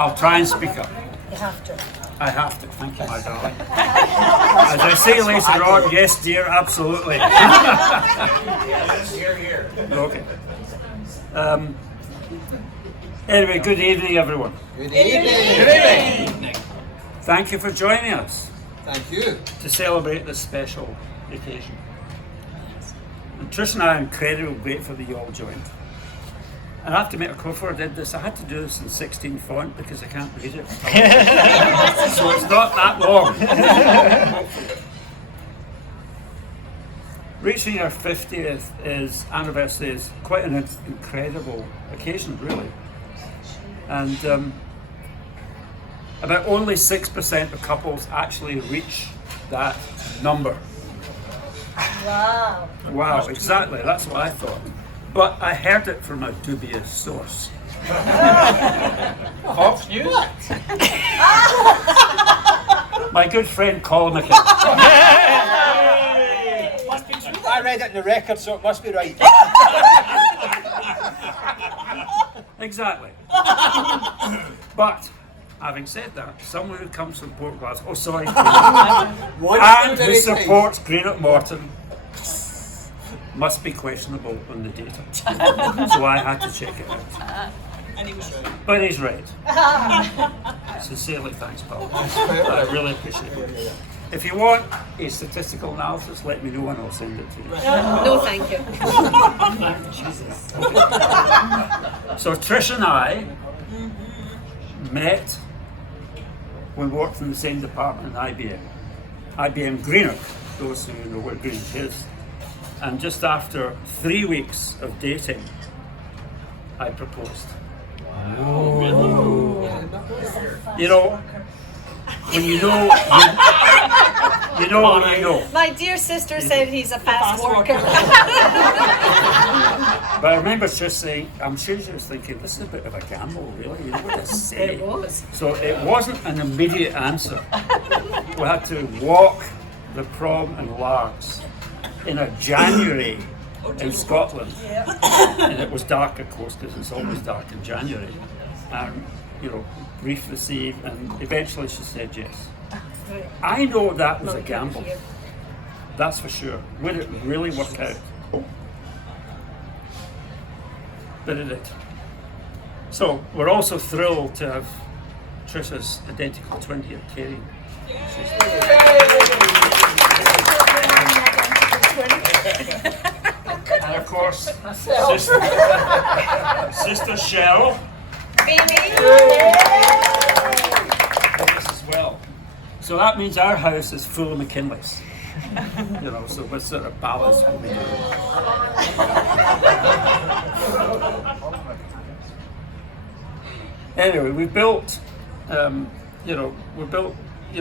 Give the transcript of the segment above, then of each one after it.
I'll try and speak up. You have to. I have to. Thank you, my darling. As I say later on, yes, dear, absolutely. Yes, here. Okay. Anyway, good evening, everyone. Good evening. Thank you for joining us Thank you. to celebrate this special occasion. And Trish and I are incredibly grateful that you all joined. And I have to admit, before I did this, I had to do this in 16 font because I can't read it. So it's not that long. Reaching our 50th anniversary is quite an incredible occasion, really. And about only 6% of couples actually reach that number. Wow. Wow, exactly, that's what I thought. But I heard it from a dubious source. Fox News? My good friend Colin McKinnon. I read it in the record, so it must be right. Exactly. But, having said that, someone who comes from Port Glasgow, and who supports Greenock Morton must be questionable on the data. So I had to check it out. And he was right. But he's right. Sincerely, thanks, Paul. I really appreciate it. If you want a statistical analysis, let me know and I'll send it to you. No, thank you. So Trish and I met when we worked in the same department in IBM. IBM Greenock, those who know where Greenock is. And just after 3 weeks of dating, I proposed. You know, when you know, you know when you know. My dear sister said he's a fast walker. But I remember just saying, I'm sure she was thinking, this is a bit of a gamble, really. You know what to say. It was. So it wasn't an immediate answer. We had to walk the prom in Largs in a January in Scotland. And it was dark, of course, because it's always dark in January. And, you know, brief receive, and eventually she said yes. I know that was a gamble. That's for sure. Would it really work out? But it did. So we're also thrilled to have Trish's identical twin here, Kerry. And of course, sister Cheryl. This as well. So that means our house is full of McKinleys. You know, so we're sort of balanced when we do it. Anyway, we built,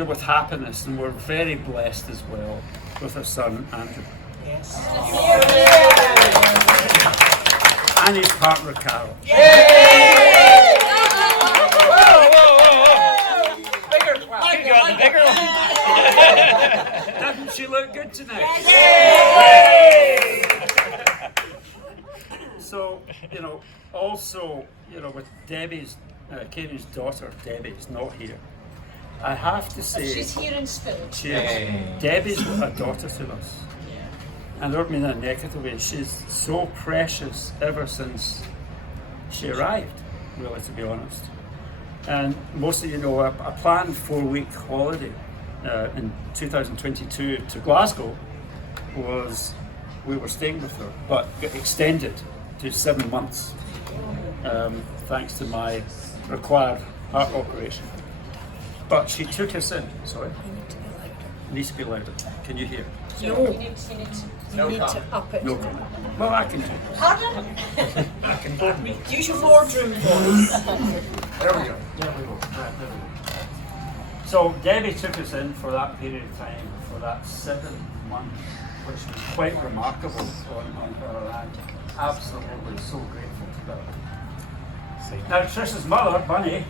with happiness, and we're very blessed as well with our son Andrew. Yes. And his partner Carol. Bigger one. Doesn't she look good tonight? So, also, with Debbie's, Katie's daughter, Debbie's not here. I have to say, She's here in spirit. she is. Debbie's a daughter to us. And I don't mean that in a negative way. She's so precious ever since she arrived, really, to be honest. And most of you know, a planned 4-week holiday in 2022 to Glasgow we were staying with her, but got extended to 7 months, thanks to my required heart operation. But she took us in. Sorry? It needs to be louder. Can you hear? No. You need to up it. No comment. Well, I can do it. Pardon? I can do it. Use your boardroom voice. There we go. So Debbie took us in for that period of time, for that 7 months, which was quite remarkable on her end. Absolutely so grateful to that. Now Trish's mother, Bunny,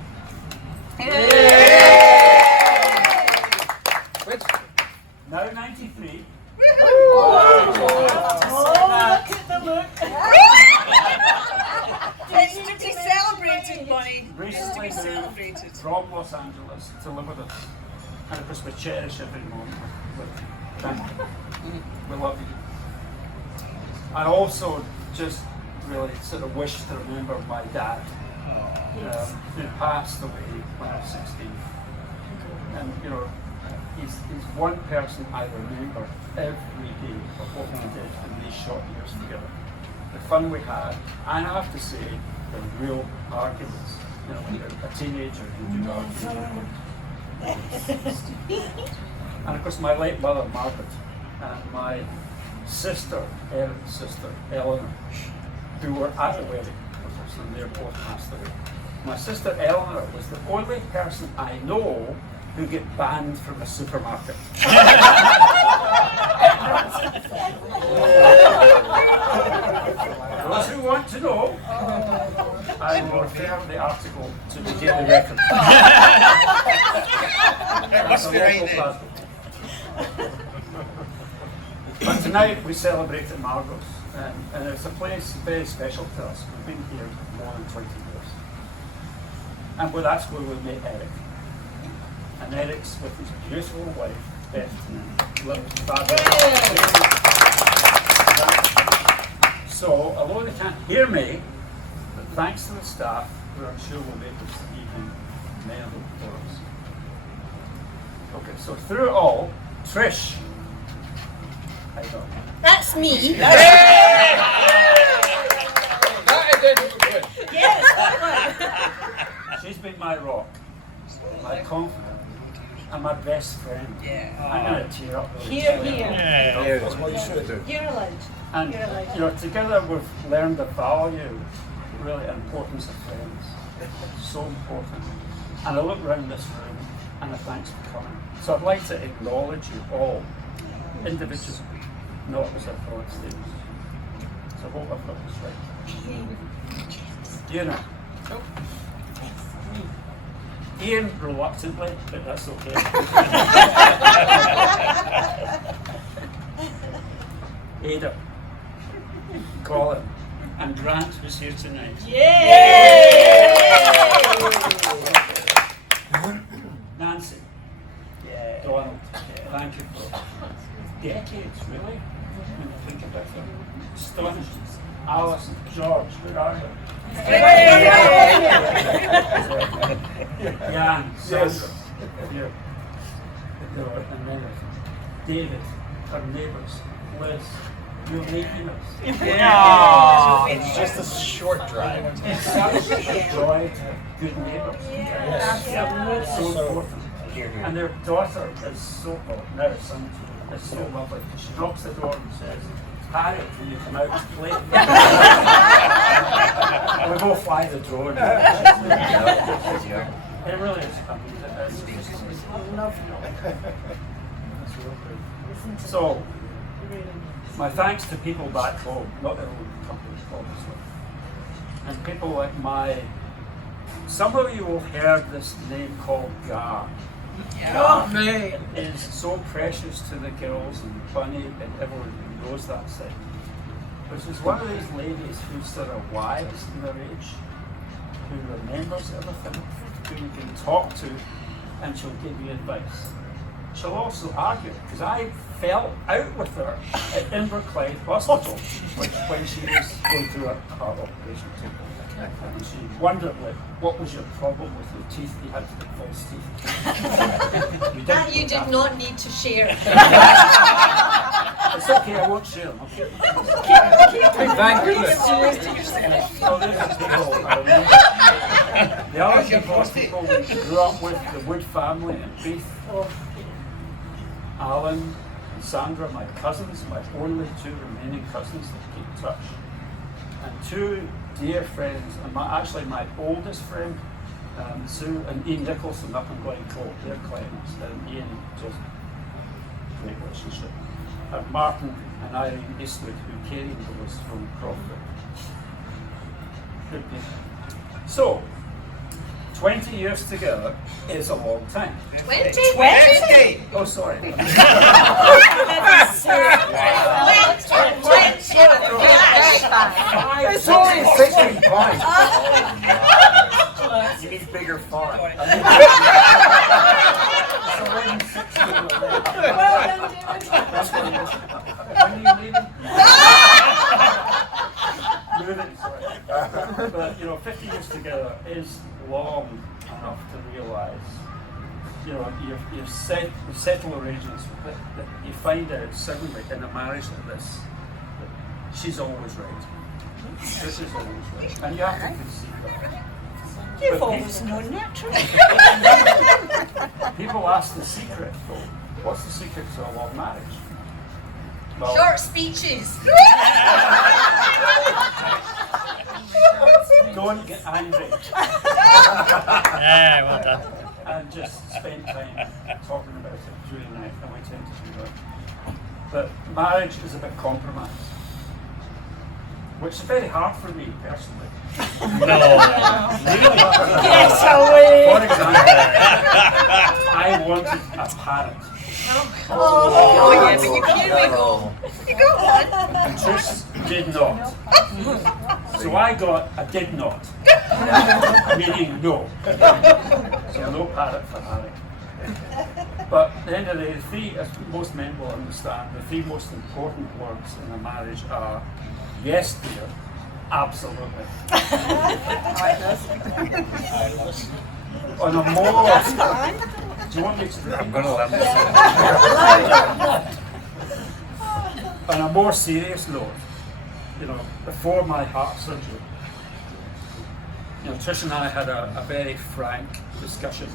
now 93. Oh, look at the look. It's to be celebrated. fantastic bunny is to recently be celebrated. moved from Los Angeles to live with us. And of course we cherish every moment with them. We love you. I also just really sort of wish to remember my dad, who passed away when I was 16. And you know, he's one person I remember every day of what we did in these short years together. The fun we had, and I have to say, the real arguments. You know, when you're a teenager, you do argue. And of course, my late mother, Margaret, and my sister, Erin's sister, Eleanor, who were at the wedding, of course, and they're both passed away. My sister Eleanor was the only person I know who get banned from a supermarket. Those who want to know, I will refer the article to the Daily Record. It must be right then. But tonight we celebrate at Margot's, and it's a place very special to us. We've been here more than 20 years. And well, that's where we met Eric. And Eric's with his beautiful wife, Beth. So, although they can't hear me, but thanks to the staff, who I'm sure will make this evening memorable for us. Okay, so through it all, Trish. I don't know. That's me. She's been my rock, my confidant, and my best friend. I'm going to tear up. Here. Yeah, that's what you should do. You're allowed. And you know, together we've learned the value, really, and importance of friends. So important. And I look around this room, and I thanks for coming. So I'd like to acknowledge you all, individually, not as a broad statement. So I hope I've got this right. You know. Ian reluctantly, but that's okay. Ada, Colin, and Grant, who's here tonight. Nancy, Donald, thank you for decades, really, when you think about it. Astonishing. Alison, George, where are you? Jan, Sandra, here. And then David, our neighbours, Liz, you're making us. It's just a short drive. It's such a joy to have good neighbours. It's so important. And their daughter is so, well, now son, is so lovely. She knocks the door and says, Harry, can you come out to play? And we go fly the drone. It really is. I mean, it's lovely. So, my thanks to people back home, not their own companies, obviously. And people like some of you will have heard this name called Gar. Gar is so precious to the girls and Bunny and everyone who knows that side. But she's one of these ladies who's sort of wise in their age, who remembers everything, who you can talk to, and she'll give you advice. She'll also argue, because I fell out with her at Inverclyde Hospital when she was going through a heart operation too. And she wondered, like, what was your problem with your teeth? You had to get false teeth. That you did not need to share. It's okay, I won't share them. Okay. Thank goodness. So there's the people I remember. The other people we grew up with, the Wood family and Beef. Alan and Sandra, my cousins, my only two remaining cousins that keep in touch. And two dear friends, and actually my oldest friend, Sue and Ian Nicholson up in Glencoe, they're clients, and Ian just great relationship. And Martin and Irene Eastwood, who came to us from Crawford. Good people. So, 20 years together is a long time. 20? Oh, sorry. It's only 16 points. You need bigger font. When are you leaving? Moving, sorry. But 50 years together is long enough to realise, you've settled arrangements that you find out suddenly in a marriage like this that she's always right. This is always right. And you have to concede that. You've always known naturally. People ask the secret, though. What's the secret to a long marriage? Well, Short speeches. don't get angry Yeah, well done. and just spend time talking about it during the night, and we tend to do that. But marriage is about compromise, which is very hard for me personally. No. Really? Yes, away. For example, I wanted a parrot. Oh yeah, but here we go. You go on. And Trish did not. So I got a did not, meaning no. So no parrot for Harry. But at the end of the day, the three, as most men will understand, the three most important words in a marriage are yes, dear, absolutely. On a more, do you want me to repeat? I'm gonna let this. On a more serious note, before my heart surgery, Trish and I had a very frank discussion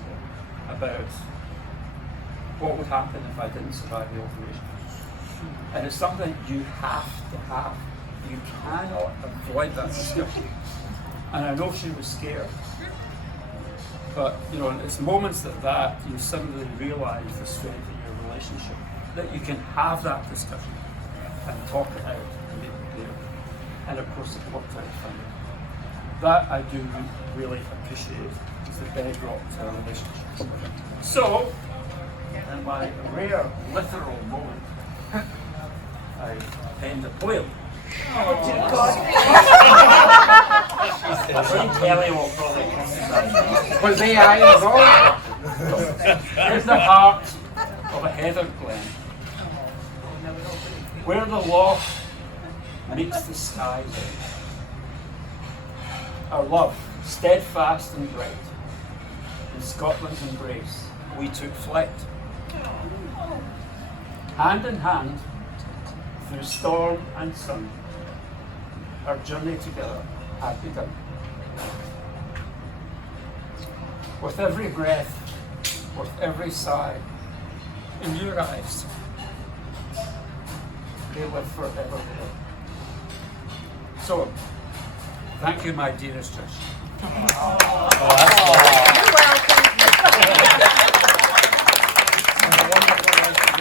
about what would happen if I didn't survive the operation. And it's something you have to have. You cannot avoid that discussion. And I know she was scared. But, it's moments like that you suddenly realise the strength of your relationship, that you can have that discussion and talk it out and make it clear. And of course, it worked out fine. That I do really appreciate. It's the bedrock to our relationship. So, in my rare literal moment, I penned a poem. Kelly will probably come to that. Was AI involved? Here's the heart of a heather glen, where the loch meets the sky. Our love, steadfast and bright, in Scotland's embrace, we took flight. Hand in hand, through storm and sun, our journey together had begun. With every breath, with every sigh, in your eyes, they live forever there. So, thank you, my dearest Trish. You're welcome.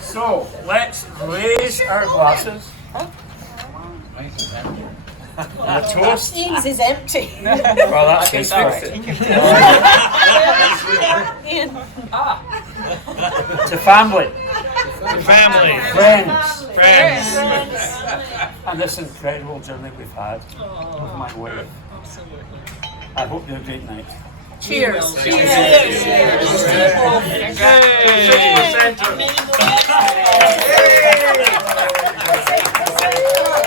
So, let's raise our glasses. The toast. Ian's is empty. Well, that's his Ian. To family, Family. friends, Friends. and this incredible journey we've had with my wife. I hope you have a great night. Cheers. Hey. Cheers.